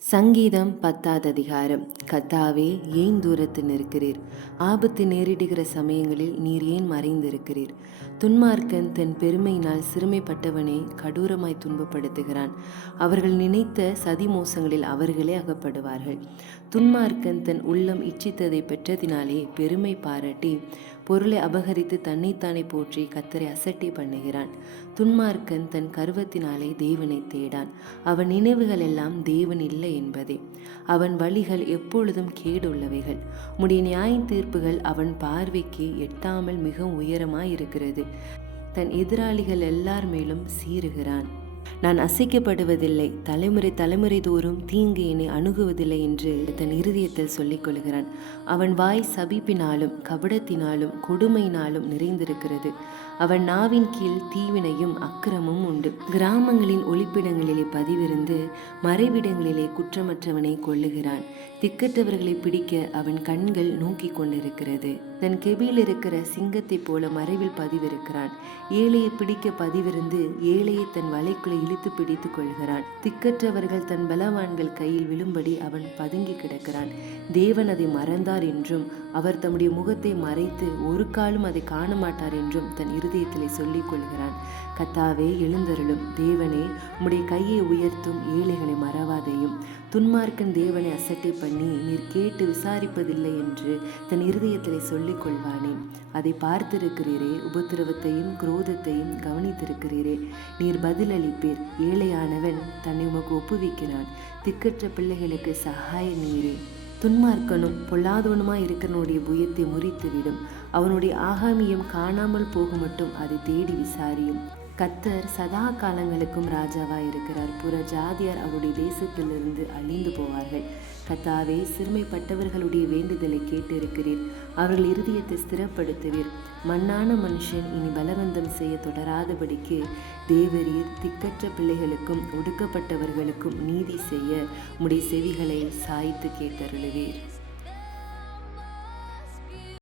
சங்கீதம் பத்தாவது அதிகாரம். கத்தாவே ஏன் தூரத்தில் நிற்கிறீர்? ஆபத்து நேரிடுகிற சமயங்களில் நீர் ஏன் மறைந்திருக்கிறீர்? துன்மார்க்கன் தன் பெருமையினால் சிறுமைப்பட்டவனை கடூரமாய் துன்பப்படுத்துகிறான். அவர்கள் நினைத்த சதி மோசங்களில் அவர்களே அகப்படுவார்கள். துன்மார்க்கன் தன் உள்ளம் இச்சித்ததை பெற்றதினாலே பெருமை பாராட்டி பொருளை அபகரித்து தன்னைத்தானே போற்றி கத்தரை அசட்டை பண்ணுகிறான். துன்மார்க்கன் தன் கருவத்தினாலே தேவனை தேடான். அவன் நினைவுகள் எல்லாம் தேவன் இல்லை என்பதே. அவன் வழிகள் எப்பொழுதும் கேடுள்ளவைகள். முடி நியாய தீர்ப்புகள் அவன் பார்வைக்கு எட்டாமல் மிகவும் உயரமாயிருக்கிறது. தன் எதிராளிகள் எல்லார் மேலும் சீறுகிறான். நான் அசைக்கப்படுவதில்லை. தலைமுறை தலைமுறை தோறும் தீங்கு என்னை அணுகுவதில்லை என்று தன் இருதயத்தில் சொல்லிக் கொள்கிறான். அவன் வாய் சபிப்பினாலும் கபடத்தினாலும் கொடுமையினாலும் நிறைந்திருக்கிறது. அவன் நாவின் கீழ் தீவினையும் அக்கிரமும் உண்டு. கிராமங்களின் ஒளிப்பிடங்களிலே பதிவிருந்து மறைவிடங்களிலே குற்றமற்றவனை கொள்ளுகிறான் திக்கற்றவர்களை பிடிக்க அவன் கண்கள் நோக்கி கொண்டிருக்கிறது. தன் கெபியில் இருக்கிற சிங்கத்தைப் போல மறைவில் பதிவிருக்கிறான். ஏழையை பிடிக்க பதிவிருந்து ஏழையை தன் வலைக்குள்ளே இழுத்து பிடித்து கொள்கிறான். திக்கற்றவர்கள் தன் பலவான்கள் கையில் விழும்படி அவன் பதுங்கி கிடக்கிறான். தேவன் அதை மறந்தார் என்றும் அவர் தம்முடைய முகத்தை மறைத்து ஒரு காலும் அதை காண மாட்டார் என்றும் தன் இருதயத்திலே சொல்லிக் கொள்கிறான். கத்தாவே எழுந்தருளும் தேவனே உம்முடைய கையை உயர்த்தும் ஏழைகளை மறவாதையும். துன்மார்க்கன் தேவனை அசட்டை பண்ணி நீர் கேட்டு விசாரிப்பதில்லை என்று தன் இருதயத்திலே சொல்லிக் கொள்வானேன் அதை பார்த்திருக்கிறீரே உபத்திரவத்தையும் குரோதத்தையும் கவனித்திருக்கிறீரே. நீர் பதிலளிப்பீர். ஏழையானவன் தன்னை உமக்கு ஒப்புவிக்கிறான். திக்கற்ற பிள்ளைகளுக்கு சகாய நீரே. துன்மார்க்கனும் பொல்லாதவனுமாய் இருக்கிறனுடைய புயத்தை முறித்துவிடும். அவனுடைய ஆகாமியம் காணாமல் போக மட்டும் அதை தேடி விசாரியும். கத்தர் சதா காலங்களுக்கும் ராஜாவாக இருக்கிறார். புற ஜாதியார் அவருடைய தேசத்திலிருந்து அழிந்து போவார்கள். கத்தாவே சிறுமைப்பட்டவர்களுடைய வேண்டுதலை கேட்டிருக்கிறீர். அவர்கள் இருதயத்தை ஸ்திரப்படுத்துவீர். மண்ணான மனுஷன் இனி பலவந்தம் செய்ய தொடராதபடிக்கு தேவரீர் திக்கற்ற பிள்ளைகளுக்கும் ஒடுக்கப்பட்டவர்களுக்கும் நீதி செய்ய முடி செவிகளை சாய்த்து கேட்டருளுவீர்.